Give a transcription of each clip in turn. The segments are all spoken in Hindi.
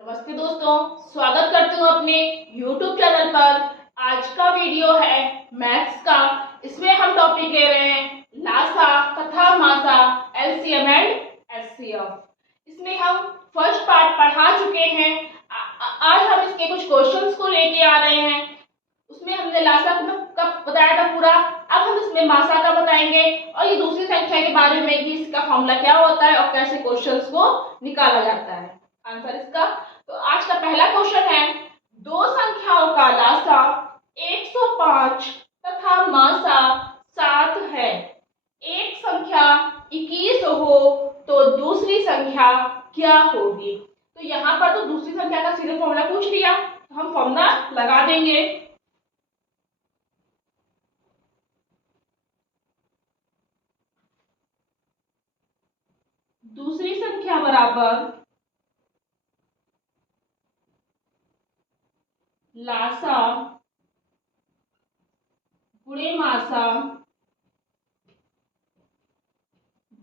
नमस्ते दोस्तों, स्वागत करती हूँ अपने YouTube चैनल पर। आज का वीडियो है मैथ्स का। इसमें हम टॉपिक ले रहे हैं लासा तथा मासा, एलसीएम एंड एचसीएफ। इसमें हम फर्स्ट पार्ट पढ़ा चुके हैं। आज हम इसके कुछ क्वेश्चंस को लेके आ रहे हैं। उसमें हमने लासा का बताया था पूरा, अब हम इसमें मासा का बताएंगे और ये दूसरी संख्या के बारे में कि इसका फॉर्मूला क्या होता है और कैसे क्वेश्चंस को निकाला जाता है। आंसर इसका, तो आज का पहला क्वेश्चन है, दो संख्याओं का लासा 105 तथा मासा 7 है। एक संख्या 21 हो तो दूसरी संख्या क्या होगी। तो यहाँ पर तो दूसरी संख्या का सीधे फॉर्मूला पूछ लिया, तो हम फॉर्मूला लगा देंगे। दूसरी संख्या बराबर लासा गुणे मासा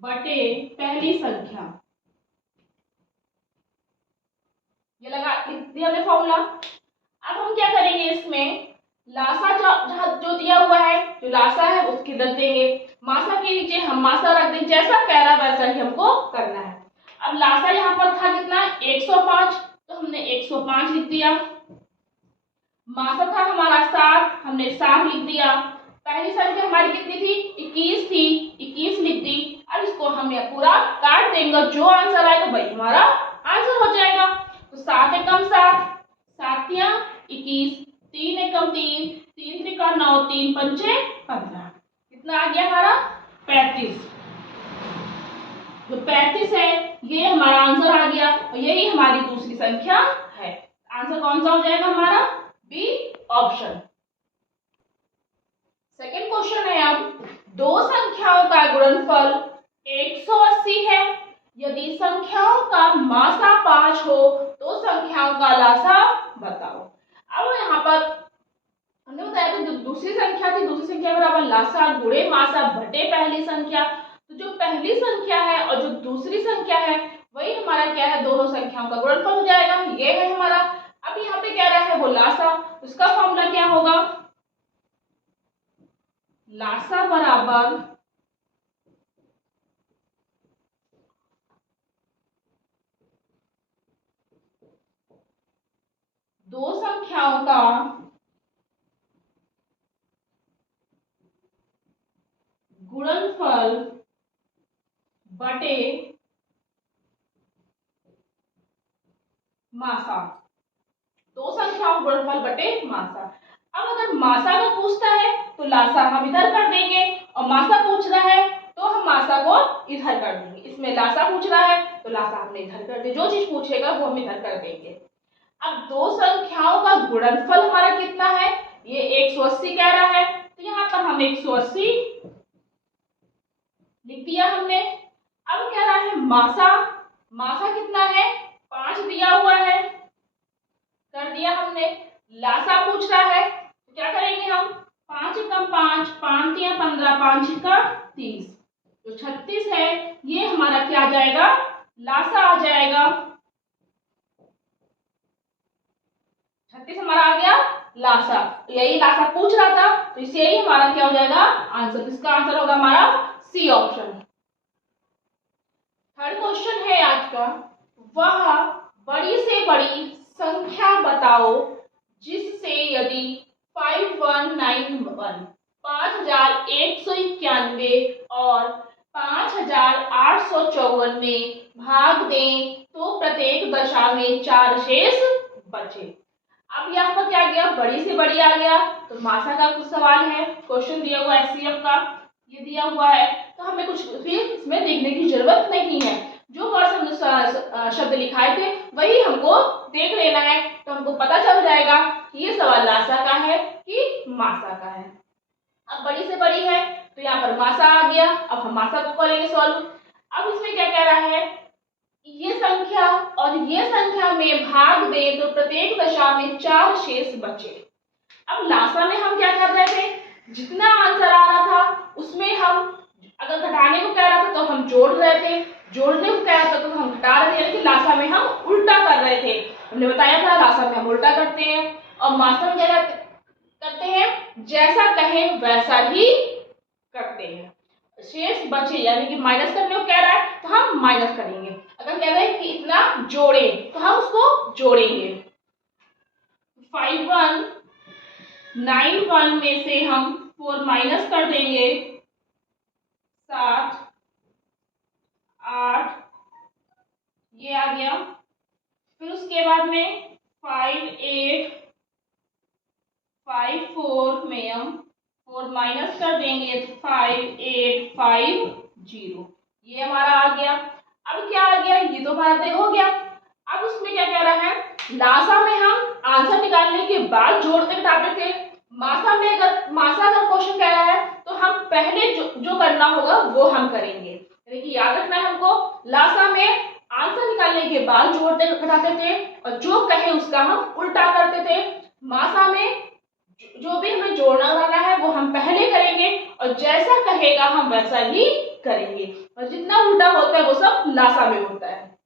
बटे पहली संख्या। ये लगा दिया हमने फॉर्मूला। अब हम क्या करेंगे, इसमें लासा जो दिया हुआ है, जो लासा है उसकी रख देंगे, मासा के नीचे हम मासा रख देंगे। जैसा कह रहा है वैसा ही हमको करना है। अब लासा यहाँ पर था कितना, 105, तो हमने 105 लिख दिया। मासा था हमारा 7, हमने 7 लिख दिया। पहली संख्या हमारी कितनी थी, 21 थी, 21 लिख दी। अब इसको हमें पूरा काट देंगे, जो आंसर आएगा वही हमारा आंसर हो जाएगा। तो 7 एकम 7, 7 या 21, 3 एकम 3, 3 त्रिका 9, 3 पंचे 15। कितना आ गया हमारा 35। जो 35 है ये हमारा आंसर आ गया और यही हमारी दूसरी संख्या है। आंसर कौन सा हो जाएगा हमारा, बी ऑप्शन। सेकेंड क्वेश्चन है, अब दो संख्याओं का गुणनफल 180 है। यदि संख्याओं का मासा 5 हो तो संख्याओं का लासा बताओ। अब यहाँ पर हमने बताया था, जो दूसरी संख्या थी, दूसरी संख्या बराबर लासा गुणे मासा बटे पहली संख्या। तो जो पहली संख्या है और जो दूसरी संख्या है वही हमारा क्या है, दोनों संख्याओं का गुणनफल हो जाएगा। ये है हमारा। अब यहाँ पे कह रहा है वो लासा, उसका फॉर्मूला क्या होगा, लासा बराबर दो संख्याओं का गुणनफल बटे मासा। दो संख्याओं का गुणनफल बटे मासा। अब अगर मासा का पूछता है तो लासा हम इधर कर देंगे और मासा पूछ रहा है तो हम मासा को इधर कर देंगे। इसमें लासा पूछ रहा है तो लासा हमने इधर कर दिया, जो चीज पूछेगा वो हम इधर कर देंगे। अब दो संख्याओं का गुणनफल हमारा कितना है, ये 180 कह रहा है, तो यहाँ पर हम 180 लिख दिया हमने। अब कह रहा है मासा, मासा कितना है, 5 दिया हुआ है, कर दिया हमने। लासा पूछ रहा है तो क्या करेंगे हम, 5 एकम 5, 5 या 15, 5 का 30, जो 36 है ये हमारा क्या आ जाएगा, लासा आ जाएगा। 36 हमारा आ गया लासा। यही लासा पूछ रहा था, तो इसे ही हमारा क्या हो जाएगा आंसर। इसका आंसर होगा हमारा सी ऑप्शन। थर्ड क्वेश्चन है आज का, वह बड़ी से बड़ी संख्या बताओ जिससे यदि 5191 5191 और 5854 में भाग दें तो प्रत्येक दशा में 4 शेष बचे। अब यहाँ पर क्या गया, बड़ी से बड़ी आ गया, तो मासा का कुछ सवाल है, क्वेश्चन दिया हुआ एचसीएफ का ये दिया हुआ है, तो हमें कुछ भी इसमें देखने की जरूरत नहीं है। जो वर्ड हमने शब्द लिखाए थे वही हमको देख लेना है, तो हमको पता चल जाएगा कि ये सवाल लासा का है कि मासा का है। अब बड़ी से बड़ी है तो यहाँ पर मासा आ गया, अब हम मासा को करेंगे सॉल्व। अब इसमें क्या कह रहा है, ये संख्या और ये संख्या में भाग दे तो प्रत्येक दशा में 4 शेष बचे। अब लासा में हम क्या कर रहे थे, जितना आंसर आ रहा था उसमें हम अगर घटाने को कह रहा था तो हम जोड़ रहे थे, जोड़ने को कह रहा था तो हम घटा रहे थे, यानी कि लासा में हम उल्टा कर रहे थे। हमने बताया था लासा में हम उल्टा करते हैं और मासा में क्या करते हैं, जैसा कहें वैसा ही करते हैं। शेष बचे यानी कि माइनस करने को कह रहा है तो हम माइनस करेंगे, अगर कह रहे हैं कि इतना जोड़ें तो हम उसको जोड़ेंगे। 5191 में से हम 4 माइनस कर देंगे, 7 8 ये आ गया। फिर उसके बाद में 5854 में हम 4 माइनस कर देंगे, 5850 ये हमारा आ गया। अब क्या आ गया, ये तो हमारा तय हो गया। अब उसमें क्या कह रहा है, लासा में हम आंसर निकालने के बाद जोड़ते घटाते थे, मासा अगर क्वेश्चन कह रहा है तो हम पहले जो करना होगा वो हम करेंगे। यानी कि याद रखना है हमको, लासा में आंसर निकालने के बाद जोड़ते घटाते थे और जो कहे उसका हम उल्टा करते थे। मासा में जो भी हमें जोड़ना वाला है वो हम पहले करेंगे और जैसा कहेगा हम वैसा ही करेंगे, और जितना उल्टा होता है वो सब लासा में होता है।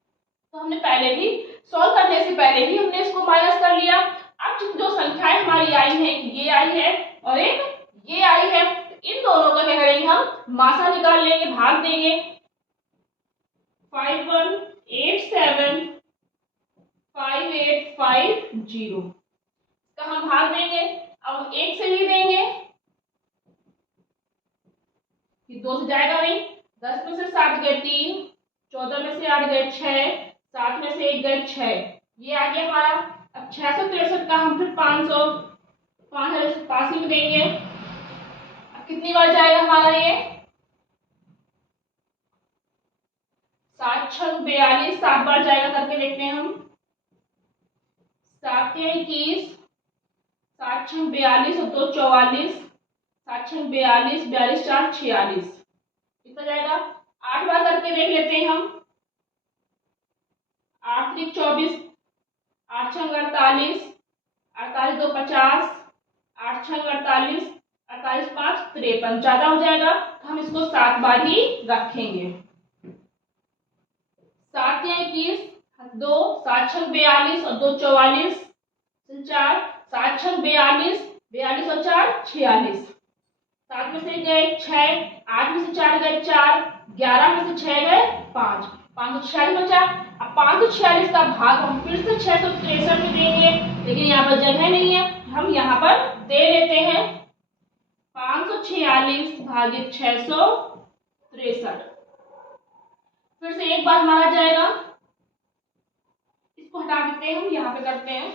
तो हमने पहले ही सॉल्व करने से पहले ही हमने इसको माइनस कर लिया। अब जो संख्याएं हमारी आई हैं, ये आई है और एक ये आई है, इन दोनों का क्या करेंगे, हम मासा निकाल लेंगे, भाग देंगे। 51875850 का हम भाग देंगे। अब हम 1 से भी देंगे कि 2 से जाएगा नहीं, 10 में से 7 गए 3, 14 में से 8 गए 6, 7 में से 1 गए 6, ये आ गया हमारा। अब 663 का हम फिर 585 में देंगे। अब कितनी बार जाएगा हमारा ये, 7 6 42, 7 बार जाएगा, करके देखते हैं हम। 7 21, 7 6 42 और 2 44, 7 6 42, 42 4 46, कितना जाएगा, 8 बार करके देख लेते हैं हम। 8 3 24, 8 6 48, 48 2 50, 8 6 48, 48 5 53, ज्यादा हो जाएगा तो हम इसको 7 बार ही रखेंगे। 7 21, 2, 7 6 42 और 2 44, 4, 7 6 42, 42 और 4 46, 7 में से गए 6, 8 में से 4 गए 4, 11 में से 6 गए 5, 546 बचा। अब 546 का भाग हम फिर से 663 में देंगे, लेकिन यहाँ पर जगह नहीं है, हम यहाँ पर दे लेते हैं 546 भागित 663। फिर से एक बार हमारा जाएगा, इसको हटा देते हैं, हम यहाँ पे करते हैं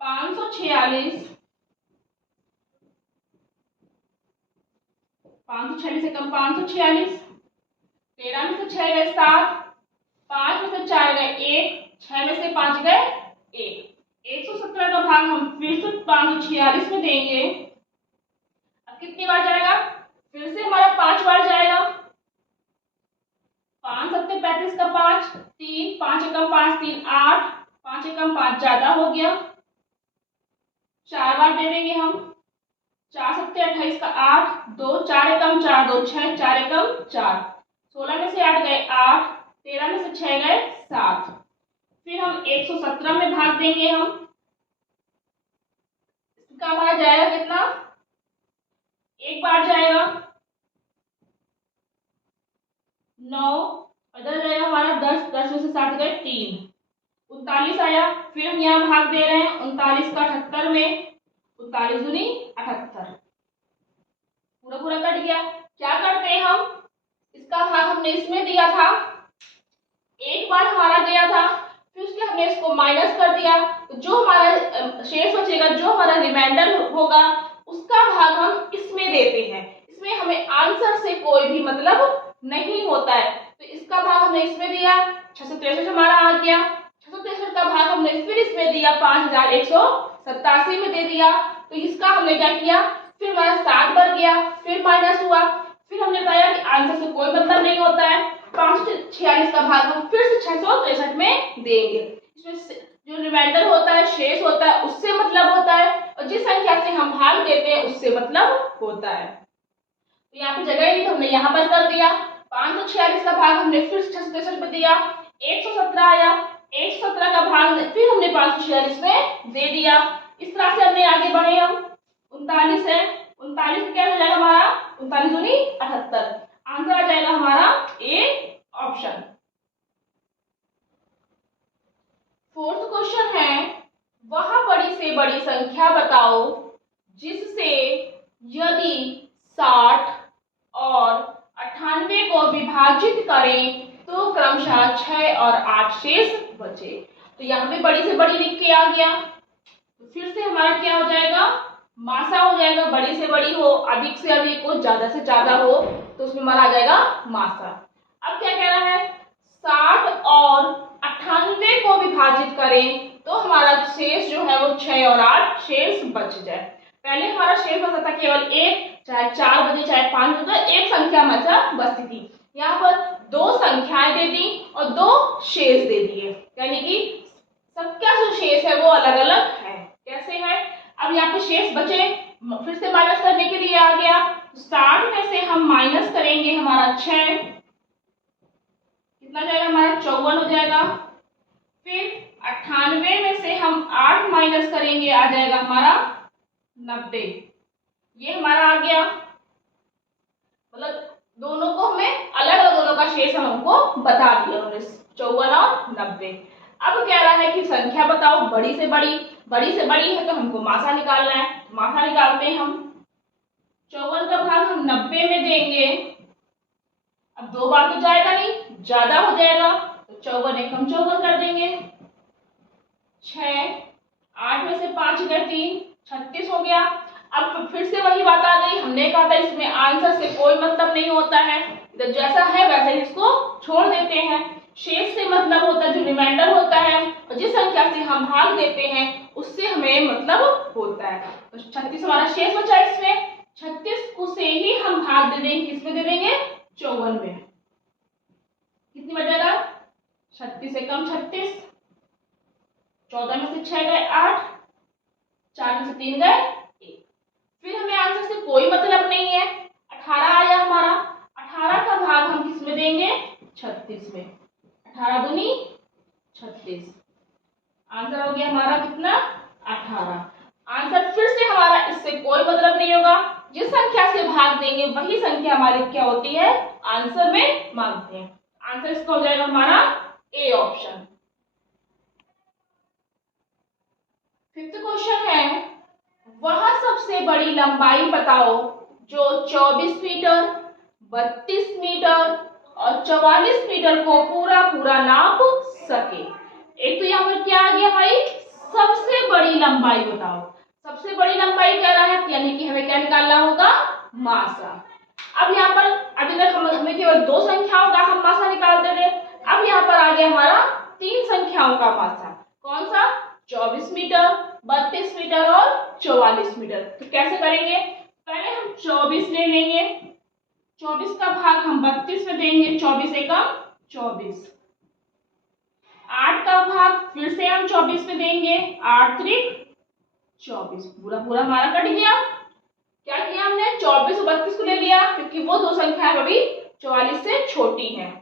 546 से कम 546, 13 में से 6 गए 7, 5 में से 4 गए 1, 6 में से 5 गए 1, 117 का भाग हम फिर से 546 में देंगे। अब कितनी बार जाएगा, फिर से हमारा 5 बार जाएगा। 5 7 35 का 5, 3, 5 एकम 5 3 8, 5 एकम 5 ज्यादा हो गया, 4 बार दे देंगे हम। 4 7 28 का 8, 2, 4 एकम 4 2 6, 4 एकम 4, 16 में से 8 गए 8, 13 में से 6 गए 7, फिर हम 117 में भाग देंगे हम। इसका हमारा जाएगा कितना, एक बार जाएगा 9, इधर जाएगा हमारा 10, 10 में से 7 गए 3, 39 आया। फिर हम यहाँ भाग दे रहे हैं 39 का 78 में, 39 दूनी 78, पूरा पूरा कट गया। क्या करते हैं हम, इसका भाग हमने इसमें दिया था, एक बार हमारा गया था, फिर उसके हमने इसको माइनस कर दिया, तो जो हमारा शेष बचेगा, जो हमारा रिमाइंडर होगा उसका भाग हम इसमें देते हैं। इसमें हमें आंसर से कोई भी मतलब नहीं होता है, तो इसका भाग हमने इसमें दिया, 663 हमारा आ गया। 663 का भाग हमने फिर इसमें दिया, 5187 में दे दिया। तो इसका हमने क्या किया, फिर हमारा 7 बढ़ गया, फिर माइनस हुआ, फिर हमने बताया कि आंसर से कोई मतलब नहीं होता है। 546 का भाग हम फिर से 663 में देंगे। इसमें जो रिमाइंडर होता है, शेष होता है, उससे मतलब होता है, और जिस संख्या से हम भाग देते हैं उससे मतलब होता है। तो यहाँ पे जगह नहीं, तो हमने यहाँ पर कर दिया। 546 का भाग हमने फिर से 663 में दिया, 117 आया, 117 का भाग फिर हमने 546 में दे दिया। इस तरह से हमने आगे बढ़े हम। 39 है, 39 क्या हो जाएगा हमारा, 39 दूनी 78। आंसर आ जाएगा हमारा ए ऑप्शन। फोर्थ क्वेश्चन है, वह बड़ी से बड़ी संख्या बताओ जिससे यदि 60 और 98 को विभाजित करें तो क्रमशः 6 और 8 शेष बचे। तो यहाँ पे बड़ी से बड़ी लिख के आ गया, तो फिर से हमारा क्या हो जाएगा, मासा हो जाएगा। बड़ी से बड़ी हो, अधिक से अधिक हो, ज्यादा से ज्यादा हो, तो उसमें हमारा आ जाएगा मासा। अब क्या कह रहा है, 60 और 98 को विभाजित करें तो हमारा शेष जो है वो 6 और 8 शेष बच जाए। पहले हमारा शेष बचा था केवल एक, चाहे 4 बजे चाहे 5 बजे, एक संख्या हमारा बचती थी। यहाँ पर दो संख्याएं दे दी और दो शेष दे दिए, यानी कि सबका जो शेष है वो अलग अलग है। कैसे है, अब यहाँ पे शेष बचे, फिर से माइनस करने के लिए आ गया। 60 में से हम माइनस करेंगे हमारा 6, कितना जाएगा हमारा 54 हो जाएगा। फिर 98 में से हम 8 माइनस करेंगे, आ जाएगा हमारा 90। ये हमारा आ गया, मतलब दोनों को हमें अलग अलग, दोनों का शेष हमको बता दिया उन्होंने, 54 और 90। अब कह रहा है कि संख्या बताओ बड़ी से बड़ी, बड़ी से बड़ी है तो हमको मासा निकालना है, मासा निकालते हैं हम। 54 का भाग हम 90 में देंगे, अब दो बार तो जाएगा नहीं, ज्यादा हो जाएगा, तो 54 एक हम 54 कर देंगे। 6, 8 में से 5 गए 3, 36 हो गया। अब फिर से वही बात आ गई, हमने कहा था इसमें आंसर से कोई मतलब नहीं होता है, तो जैसा है वैसे ही इसको छोड़ देते हैं। शेष से मतलब होता है जो रिमाइंडर होता है, और जिस संख्या से हम भाग देते हैं उससे हमें मतलब होता है। तो 36 हमारा शेष बचा, इसमें 36 को से ही हम भाग दे देंगे, किसमें दे देंगे, 54 में। कितनी बचेगा, 36 से कम 36, 14 में से 6 गए 8, 4 में से 3 गए 1। फिर हमें आंसर से कोई मतलब नहीं है। 18 आया हमारा, 18 का भाग हम किस में देंगे, 36 में। 18 दूनी 36, आंसर हो गया हमारा कितना, 18। आंसर फिर से हमारा इससे कोई मतलब नहीं होगा, जिस संख्या से भाग देंगे वही संख्या हमारी क्या होती है, आंसर में मांगते हैं। आंसर इसका हो जाएगा हमारा ए ऑप्शन। फिफ्थ क्वेश्चन है, वह सबसे बड़ी लंबाई बताओ जो 24 मीटर, 32 मीटर और 44 मीटर को पूरा पूरा नाप सके। एक तो यहाँ पर क्या आ गया भाई, सबसे बड़ी लंबाई बताओ। सबसे बड़ी लंबाई कह रहा है, यानी कि हमें क्या निकालना होगा, मासा। अब यहाँ पर अभी तक हमें केवल दो संख्याओं का हम मासा निकालते थे, अब यहाँ पर आ गया हमारा तीन संख्याओं का मासा। कौन सा, 24 मीटर, 32 मीटर और 44 मीटर। तो कैसे करेंगे, पहले हम 24 ले लेंगे, 24 का भाग हम 32 में देंगे, 24 एकम 24। 8 का भाग फिर से हम 24 में देंगे, 8 त्रिक 24, पूरा पूरा हमारा कट गया। क्या किया हमने, 24 और 32 को ले लिया, क्योंकि वो दो संख्याएं अभी 44 से छोटी हैं।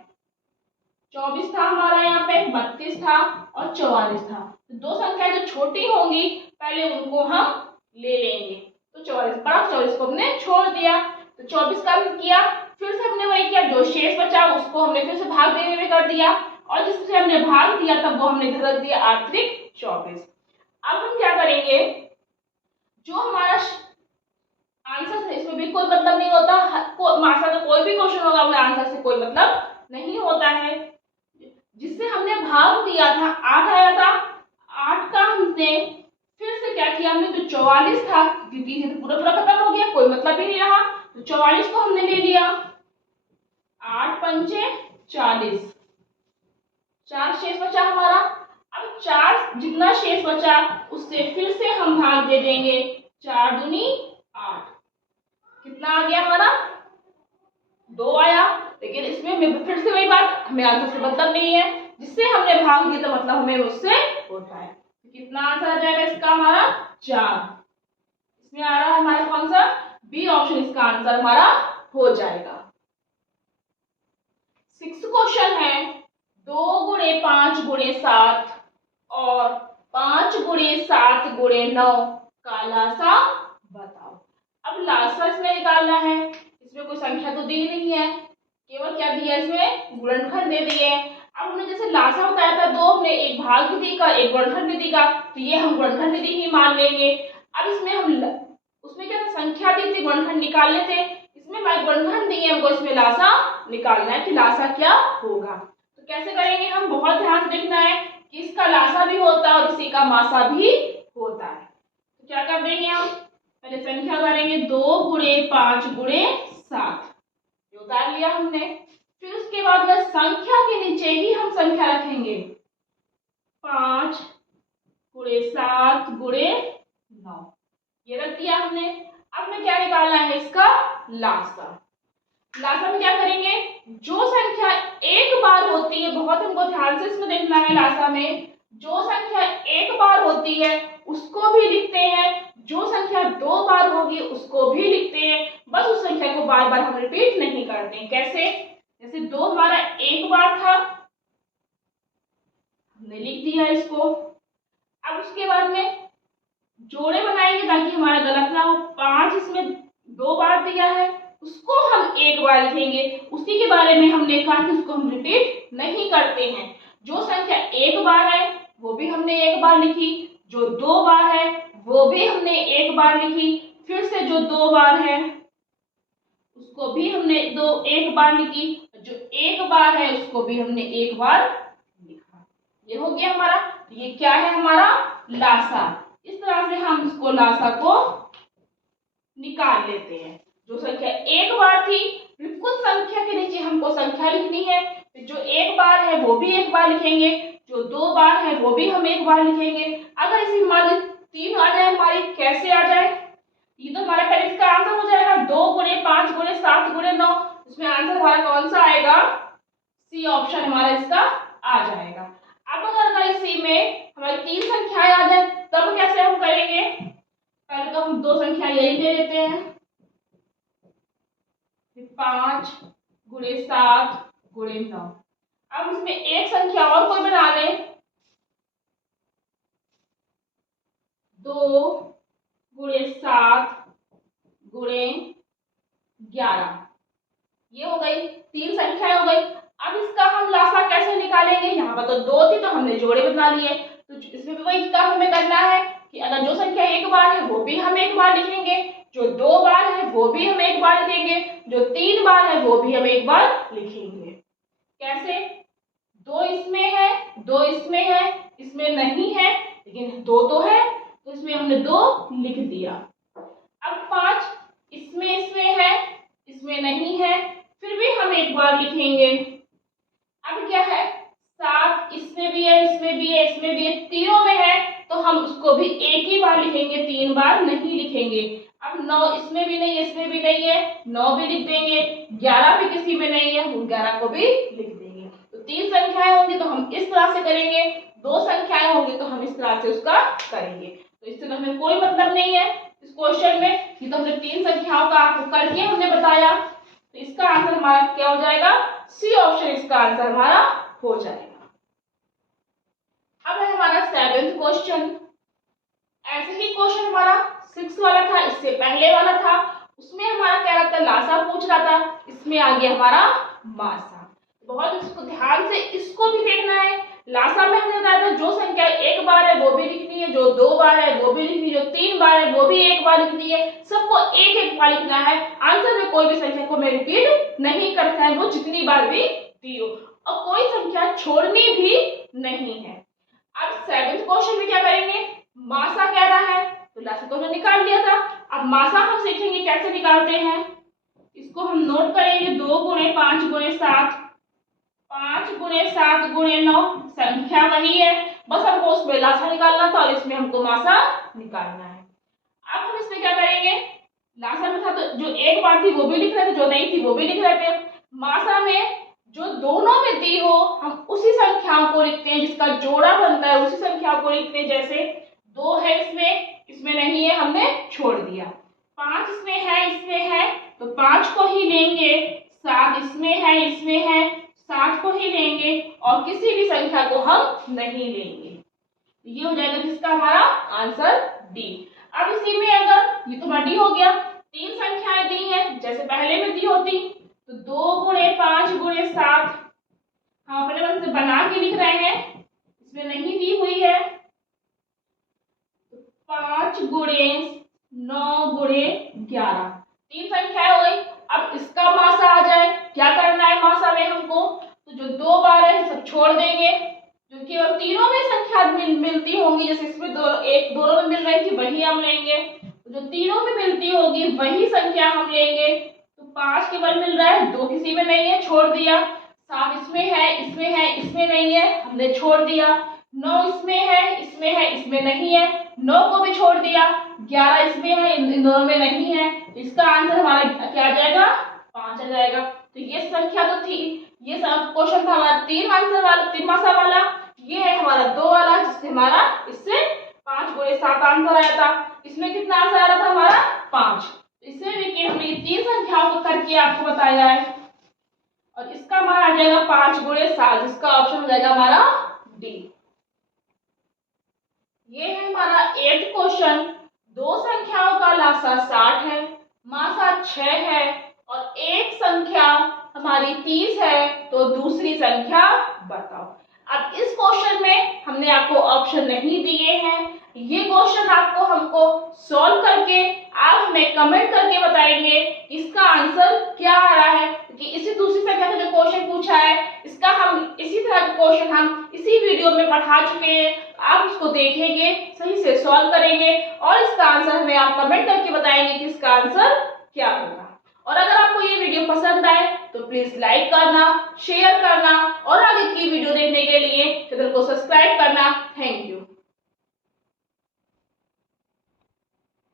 24 था हमारा यहाँ पे, 32 था और 44 था। तो दो संख्याएं जो छोटी होंगी पहले उनको हम ले लेंगे। तो 44 बड़ा, 44 को हमने छोड़ दिया। तो 24 का भी किया, फिर से हमने वही किया, जो शेष बचा उसको हमने फिर से भाग देने में कर दिया, और जिससे हमने भाग दिया तब वो हमने रख दिया 8 त्रिक 24। अब हम क्या करेंगे, जो हमारा आंसर है इसमें भी कोई मतलब नहीं होता, मासा का कोई भी क्वेश्चन होगा वो आंसर से कोई मतलब नहीं होता है। जिससे हमने भाग दिया था 8 आया था, 8 का हमने फिर से क्या किया, हमने जो 44 था, क्योंकि ये तो पूरा पूरा खत्म हो गया, कोई मतलब ही नहीं रहा, तो 44 को हमने ले लिया, 8 पंचे 40, 4 शेष बचा हमारा। अब 4 जितना शेष बचा उससे फिर से हम भाग दे देंगे, 4 दूनी 8, कितना आ गया हमारा, 2 आया। लेकिन इसमें फिर से वही बात, हमें आंसर से मतलब नहीं है, जिससे हमने भाग दिया तो मतलब हमें उससे होता है। तो कितना आंसर आ जाएगा इसका हमारा, 4। इसमें आ रहा है हमारा कौन सा, बी ऑप्शन इसका आंसर हमारा हो जाएगा। 6th क्वेश्चन है, 2 गुणे गुणे 7 और 5 गुणे 7 गुणे 9 का लासा बताओ। अब लासा इसमें निकालना है, इसमें कोई संख्या तो दी नहीं है, केवल क्या दिया इसमें गुणनखंड दे दिए। अब हमने जैसे लासा बताया था, दो हमने एक भाग विधि का एक गुणनखंड विधि का, तो ये हम गुणनखंड विधि ही मान लेंगे। अब इसमें हम उसमें क्या था, संख्या दी थी, गुणनखंड निकालने थे, इसमें भाई गुणनखंड दिए, हमको इसमें लासा निकालना है कि लासा क्या होगा। तो कैसे करेंगे हम, बहुत ध्यान से देखना है कि इसका लासा भी होता है और इसी का मासा भी होता है। तो क्या कर देंगे हम, पहले संख्या करेंगे 2 गुणे 5 गुणे 7, उतार लिया हमने। फिर उसके बाद में संख्या के नीचे ही हम संख्या रखेंगे 5 गुणे 7 गुणे 9, ये रख दिया हमने। अब में क्या निकालना है, इसका लासा। लासा में क्या करेंगे, जो संख्या एक बार होती है, बहुत हमको ध्यान से इसमें देखना है, लासा में जो संख्या एक बार होती है उसको भी लिखते हैं, जो संख्या 2 बार होगी उसको भी लिखते हैं, बस उस संख्या को बार बार हम रिपीट नहीं करते हैं। कैसे, जैसे 2 हमारा एक बार था, हमने लिख दिया इसको। अब उसके बाद में जोड़े बनाएंगे ताकि हमारा गलत ना हो। 5 इसमें 2 बार दिया है, उसको हम एक बार लिखेंगे, उसी के बारे में हमने कहा कि उसको हम रिपीट नहीं करते हैं। जो संख्या एक बार है वो भी हमने एक बार लिखी, जो 2 बार है वो भी हमने एक बार लिखी, फिर से जो 2 बार है उसको भी हमने एक बार लिखी, जो एक बार है उसको भी हमने एक बार लिखा। ये हो गया हमारा, ये क्या है हमारा लासा। इस तरह से हम इसको लासा को निकाल लेते हैं। जो संख्या एक बार थी, बिल्कुल संख्या के नीचे हमको संख्या लिखनी है, जो एक बार है वो भी एक बार लिखेंगे, जो 2 बार है वो भी हम एक बार लिखेंगे। अगर इसी मान 3 आ जाए हमारी, कैसे आ जाए, ये तो हमारा पहले इसका आंसर हो जाएगा 2 गुणे 5 गुणे 7 गुणे 9, इसमें आंसर हमारा कौन सा आएगा, सी ऑप्शन हमारा इसका आ जाएगा। अब अगर इसी में हमारी 3 संख्याएं आ जाए तब कैसे हम करेंगे, पहले तो हम 2 संख्या यही ले लेते हैं, 5 गुणे 7 गुणे 9। अब इसमें एक संख्या और कोई बना ले, 2 गुणे 7 गुणे 11, ये हो गई, 3 संख्याएं हो गई। अब इसका हम लासा कैसे निकालेंगे, यहाँ पर तो 2 थी तो हमने जोड़े बना लिए, तो इसमें भी वही काम हमें करना है कि अगर जो संख्या एक बार है वो भी हम एक बार लिखेंगे, जो 2 बार है वो भी हम एक बार लिखेंगे, जो 3 बार है वो भी हम एक बार लिखेंगे। कैसे, 2 इसमें है, 2 इसमें है, इसमें नहीं है, लेकिन 2 तो है, तो इसमें हमने 2 लिख दिया। अब 5 इसमें है, इसमें नहीं है, फिर भी हम एक बार लिखेंगे। अब क्या है, 7 इसमें भी है, इसमें भी है, इसमें भी है, तीनों में है, तो हम उसको भी एक ही बार लिखेंगे, 3 बार नहीं लिखेंगे। अब 9 इसमें भी नहीं है, इसमें भी नहीं है, 9 भी लिख देंगे, 11 भी किसी में नहीं है, 11 को भी लिख देंगे। तो 3 संख्याएं होंगी तो हम इस तरह से करेंगे, 2 संख्याएं होंगी तो हम इस तरह से उसका करेंगे। तो इससे तो हमें कोई मतलब नहीं है इस क्वेश्चन में, ये तो हमने 3 संख्याओं का करके हमने बताया, तो इसका आंसर हमारा क्या हो जाएगा, सी ऑप्शन इसका आंसर हमारा हो जाएगा। अब है हमारा 7th क्वेश्चन। ऐसे ही क्वेश्चन हमारा 6 वाला था, इससे पहले वाला था, उसमें हमारा क्या रहता है, लासा पूछ रहा था, इसमें आ गया हमारा मासा। बहुत इसको ध्यान से इसको भी देखना है। लासा में हमने बताया था जो संख्या एक बार है वो भी लिखनी है, जो 2 बार है वो भी लिखनी है, जो 3 बार है वो भी एक बार लिखनी है, सबको एक एक बार लिखना है। आंसर में कोई भी संख्या को मैं रिपीट नहीं करता है, वो जितनी बार भी दी हो, और कोई संख्या छोड़नी भी नहीं है। अब 7th क्वेश्चन में क्या करेंगे, मासा कह रहा है, तो लासा तो हमने निकाल लिया था, अब मासा हम सीखेंगे कैसे निकालते हैं। इसको हम नोट करेंगे, 2 गुणे 5 गुणे 7, 5 गुणे 7 गुणे 9, संख्या वही है, बस हमको उसमें लासा निकालना था और इसमें हमको मासा निकालना है। अब हम इसमें क्या करेंगे, लासा में था तो जो एक बार थी वो भी लिख रहे थे, जो नहीं थी वो भी लिख रहे थे। मासा में जो दोनों में दी हो हम उसी संख्याओं को लिखते हैं, जिसका जोड़ा बनता है उसी संख्याओं को लिखते हैं। जैसे 2 है इसमें नहीं है, हमने छोड़ दिया। 5 इसमें है, तो 5 को ही लेंगे। 7 इसमें है, 60 को ही लेंगे और किसी भी संख्या को हम नहीं लेंगे। ये हो जाएगा किसका हमारा आंसर डी। अब इसी में अगर ये तो डी हो गया, 3 संख्याएं दी हैं जैसे पहले में दी होती, तो 2 गुणे 5 गुणे 7 हम अपने मन से बना के लिख रहे हैं, इसमें नहीं दी हुई है। 5 गुणे 9 गुणे 11, 3 संख्याएं हो गई। अब इसका मासा आ जाए, क्या करना है मासा में हमको, तो जो 2 बार है सब छोड़ देंगे, जो केवल तीनों में संख्या मिलती होंगी, जैसे इसमें एक दोनों में मिल रही थी वही हम लेंगे, जो तीनों में मिलती होगी वही संख्या हम लेंगे। तो 5 केवल मिल रहा है, 2 किसी में नहीं है, छोड़ दिया। 7 इसमें है, इसमें है, इसमें नहीं है, हमने छोड़ दिया। 9 इसमें है, इसमें है, इसमें नहीं है, 9 को भी छोड़ दिया। 11 इसमें है, इन दोनों में नहीं है, इसका आंसर हमारा क्या आ जाएगा, 5 आ जाएगा। तो ये संख्या तो थी, ये सब क्वेश्चन था हमारा 3 आंसर वाला, 3 मासा वाला। ये है हमारा 2 वाला, जिससे हमारा इससे 5 गुणे 7 आंसर आया था। इसमें कितना आंसर आ रहा था हमारा 5। इससे भी कि हमने 3 संख्याओं को करके आपको बताया है, और इसका हमारा आ जाएगा 5 गुणे 7, जिसका ऑप्शन हो जाएगा हमारा डी। ये है हमारा 8th क्वेश्चन। 2 संख्याओं का लासा 60 है, मासा 6 है और एक संख्या हमारी 30 है, तो दूसरी संख्या बताओ। अब इस क्वेश्चन में हमने आपको ऑप्शन नहीं दिए हैं, ये क्वेश्चन आपको हमको सॉल्व करके आप हमें कमेंट करके बताएंगे इसका आंसर क्या आ रहा है, क्योंकि इसी दूसरी संख्या का जो क्वेश्चन पूछा है इसका हम इसी तरह का क्वेश्चन हम इसी वीडियो में पढ़ा चुके हैं। आप उसको देखेंगे, सही से सॉल्व करेंगे और इसका आंसर हमें आप कमेंट करके बताएंगे कि इसका आंसर क्या होगा। और अगर आपको ये वीडियो पसंद आए तो प्लीज लाइक करना, शेयर करना और आगे की वीडियो देखने के लिए चैनल को सब्सक्राइब करना